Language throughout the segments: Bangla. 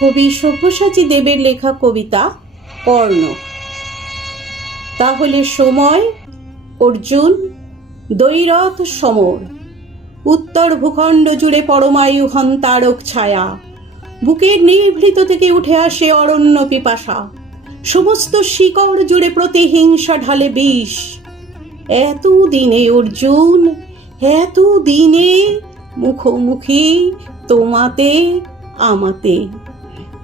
কবি সব্যসাচী দেবের লেখা কবিতা কর্ণ তাহলে সময়, অর্জুন দৈরথ সমর। উত্তর ভূখণ্ড জুড়ে পরমায়ু হন তারক ছায়া। বুকের নিভৃত থেকে উঠে আসে অরণ্য পিপাসা। সমস্ত শিকড় জুড়ে প্রতিহিংসা ঢালে বিষ। এত দিনে অর্জুন এত দিনে মুখোমুখি তোমাতে, আমাতে।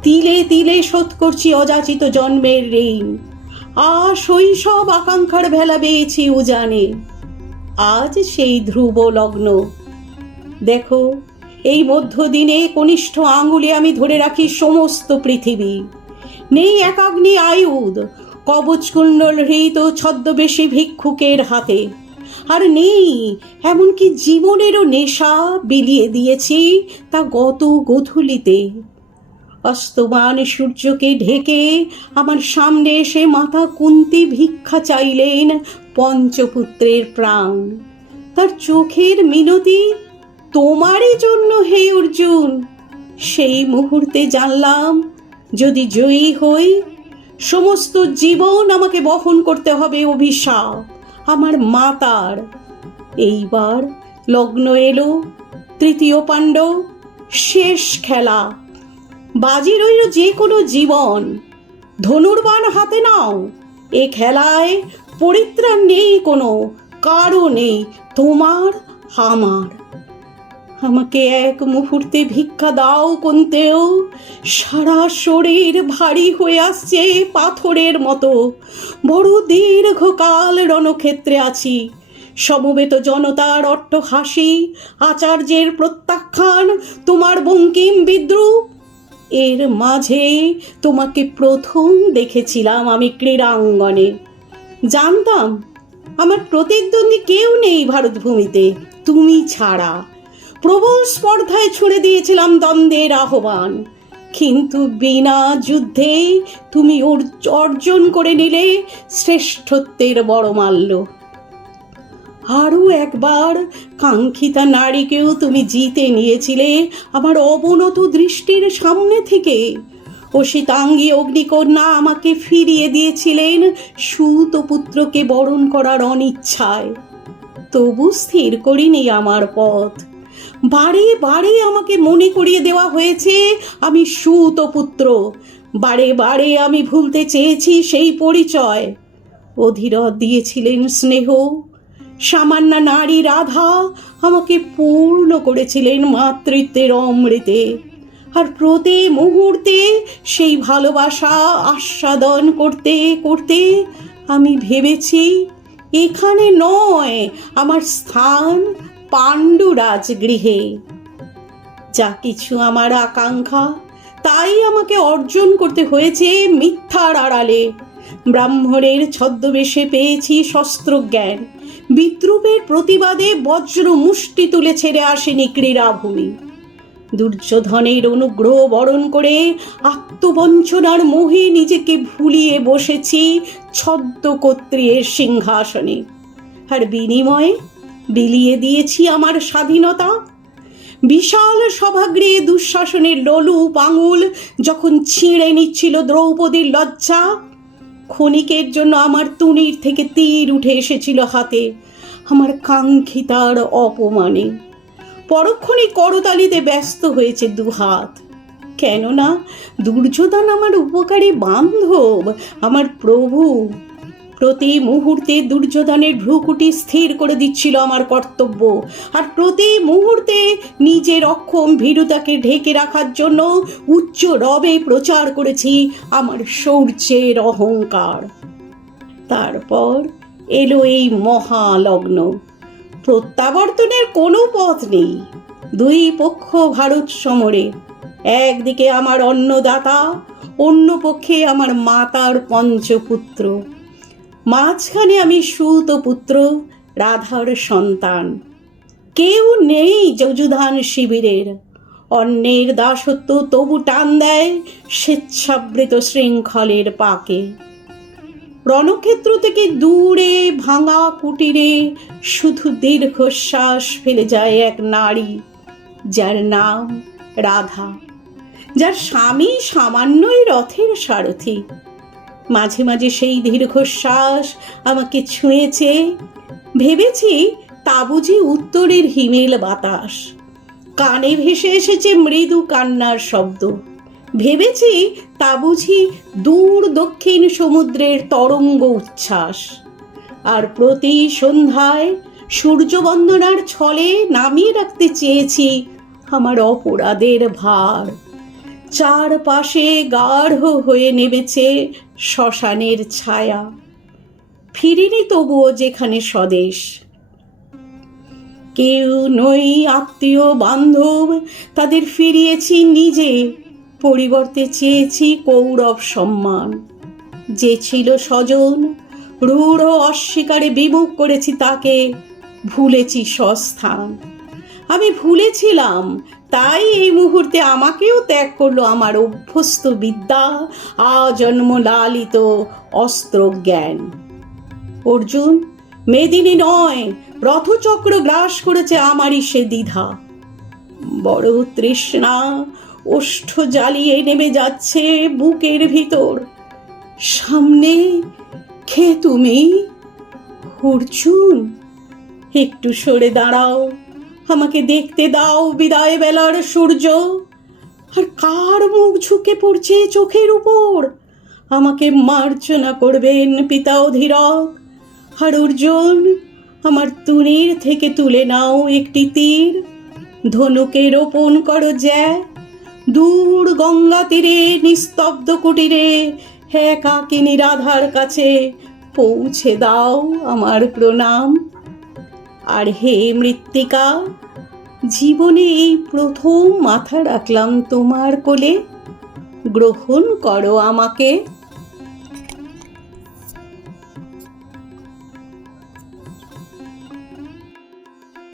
তিলে তিলে শোধ করছি অযাচিত জন্মের ঋণ। আ শৈশব আকাঙ্ক্ষার ভেলা বেয়েছি উজানে। আজ সেই ধ্রুব লগ্ন। দেখো, এই মধ্যদিনে কনিষ্ঠ আঙুলে আমি ধরে রাখি সমস্ত পৃথিবী। নেই একাগ্নি আয়ুধ, কবচ কুণ্ডল হৃত ছদ্মবেশী ভিক্ষুকের হাতে। আর নেই এমনকি জীবনেরও নেশা বিলিয়ে দিয়েছি তা গত গধূলিতে। অস্তমান সূর্যকে ঢেকে আমার সামনে এসে মাতা কুন্তি ভিক্ষা চাইলেন পঞ্চপুত্রের প্রাণ। তার চোখের মিনতি, তোমারই জন্য হে অর্জুন। সেই মুহূর্তে জানলাম, যদি জয়ী হই, সমস্ত জীবন আমাকে বহন করতে হবে অভিশাপ, আমার মাতার। এইবার লগ্ন এলো, তৃতীয় পাণ্ডব, শেষ খেলা। বাজি রইল যে কোনো জীবন। ধনুর্বাণ হাতে নাও। এ খেলায় পরিত্রাণ নেই কোনো কারও নেই, তোমার আমার। আমাকে এক মুহূর্তে ভিক্ষা দাও কোনতেও। সারা শরীর ভারী হয়ে আসছে পাথরের মতো। বড় দীর্ঘকাল রণক্ষেত্রে আছি। সমবেত জনতার অট্ট হাসি আচার্যের প্রত্যাখ্যান, তোমার বঙ্কিম বিদ্রুপ এর মাঝে তোমাকে প্রথম দেখেছিলাম আমি ক্রীড়াঙ্গনে। জানতাম, আমার প্রতিদ্বন্দ্বী কেউ নেই ভারতভূমিতে, তুমি ছাড়া। প্রবল স্পর্ধায় ছুড়ে দিয়েছিলাম দ্বন্দ্বের আহ্বান। কিন্তু বিনা যুদ্ধে তুমি অর- অর্জন করে নিলে শ্রেষ্ঠত্বের বড় মাল্য। আরও একবার। কাঙ্ক্ষিতা নারীকেও তুমি জিতে নিয়েছিলে আমার অবনত দৃষ্টির সামনে থেকে। ও শীতাঙ্গী অগ্নিকন্যা আমাকে ফিরিয়ে দিয়েছিলেন সুত পুত্রকে বরণ করার অনিচ্ছায়। তবু স্থির করিনি আমার পথ। বারে বারে আমাকে মনে করিয়ে দেওয়া হয়েছে, আমি সুত পুত্র বারে বারে আমি ভুলতে চেয়েছি সেই পরিচয়। অধীরথ দিয়েছিলেন স্নেহ। সামান্য নারী রাধা আমাকে পূর্ণ করেছিলেন মাতৃত্বের অমৃতে। আর প্রতি মুহূর্তে সেই ভালোবাসা আস্বাদন করতে করতে আমি ভেবেছি এখানে নয়, আমার স্থান পাণ্ডুরাজ গৃহে। যা কিছু আমার আকাঙ্ক্ষা, তাই আমাকে অর্জন করতে হয়েছে মিথ্যার আড়ালে। ব্রাহ্মণের ছদ্মবেশে পেয়েছি শস্ত্র জ্ঞান বিদ্রুপের প্রতিবাদে বজ্র মুষ্টি তুলে ছেড়ে আসেনি ক্রীড়াভূমি। দুর্যোধনের অনুগ্রহ বরণ করে আত্মবঞ্চনার মোহে নিজেকে ভুলিয়ে বসেছি ছদ্মকর্ত্রীর সিংহাসনে। আর বিনিময়ে বিলিয়ে দিয়েছি আমার স্বাধীনতা। বিশাল সভাগৃহে দুঃশাসনের ললু পাঙুল যখন ছিঁড়ে নিচ্ছিল দ্রৌপদীর লজ্জা ক্ষণিকের জন্য আমার তুনির থেকে তীর উঠে এসেছিল হাতে, আমার কাঙ্ক্ষিতার অপমানে। পরক্ষণে করতালিতে ব্যস্ত হয়েছে দুহাত কেননা দুর্যোধন আমার উপকারী বান্ধব, আমার প্রভু। প্রতি মুহূর্তে দুর্যোধনের ভ্রুকুটি স্থির করে দিচ্ছিল আমার কর্তব্য। আর প্রতি মুহূর্তে নিজের অক্ষম ভীরুতাকে ঢেকে রাখার জন্য উচ্চ রবে প্রচার করেছি আমার শৌর্যের অহংকার। তারপর এলো এই মহালগ্ন। প্রত্যাবর্তনের কোনো পথ নেই। দুই পক্ষ ভারত সমরে। একদিকে আমার অন্নদাতা, অন্য পক্ষে আমার মাতার পঞ্চপুত্র। মাঝখানে আমি সুত পুত্র, রাধার সন্তান। কেউ নেই যজুধান শিবিরের। অন্যের দাসত্ব তবু টান দেয় স্বেচ্ছাবৃত শৃঙ্খলের পাকে। রণক্ষেত্র থেকে দূরে ভাঙা কুটিরে শুধু দীর্ঘশ্বাস ফেলে যায় এক নারী, যার নাম রাধা। যার স্বামী সামান্যই রথের সারথি। মাঝে মাঝে সেই দীর্ঘশ্বাস আমাকে ছুঁয়েছে। ভেবেছি তা বুঝি উত্তরের হিমেল বাতাস। কানে ভেসে এসেছে মৃদু কান্নার শব্দ। ভেবেছি তা বুঝি দূর দক্ষিণ সমুদ্রের তরঙ্গ উচ্ছ্বাস। আর প্রতি সন্ধ্যায় সূর্যবন্দনার ছলে নামিয়ে রাখতে চেয়েছি আমার অপরাধের ভার। চারপাশে গাঢ় হয়ে নেমেছে শ্মশানের ছায়া। ফিরিনি তবুও যেখানে স্বদেশ। কেউ নই আত্মীয় বান্ধব, তাদের ফিরিয়েছি নিজে। পরিবর্তে চেয়েছি কৌরব সম্মান। যে ছিল স্বজন, রূঢ় অস্বীকারে বিমুখ করেছি তাকে, ভুলেছি স্বস্থান। আমি ভুলেছিলাম তাই এই মুহূর্তে আমাকেও ত্যাগ করল আমার অভ্যস্ত বিদ্যা আজন্ম লালিত অস্ত্র জ্ঞান অর্জুন, মেদিনী নয়, রথচক্র গ্রাস করেছে আমারই সে দ্বিধা। বড় তৃষ্ণা ওষ্ঠ জ্বালিয়ে নেমে যাচ্ছে বুকের ভিতর। সামনে খে তুমি? অর্জুন, একটু সরে দাঁড়াও। আমাকে দেখতে দাও বিদায় বেলার সূর্য। আর কার মুখ ঝুঁকে পড়ছে চোখের উপর? আমাকে মার্জনা করবেন পিতা অধীরক আর অর্জুন, আমার তুনির থেকে তুলে নাও একটি তীর। ধনুকে রোপণ করো জ্যা। দূর গঙ্গা তীরে, নিস্তব্ধ কুটিরে, একাকিনী রাধার কাছে পৌঁছে দাও আমার প্রণাম। আর হে মৃত্তিকা জীবনে এই প্রথম মাথা রাখলাম তোমার কোলে। গ্রহণ করো আমাকে।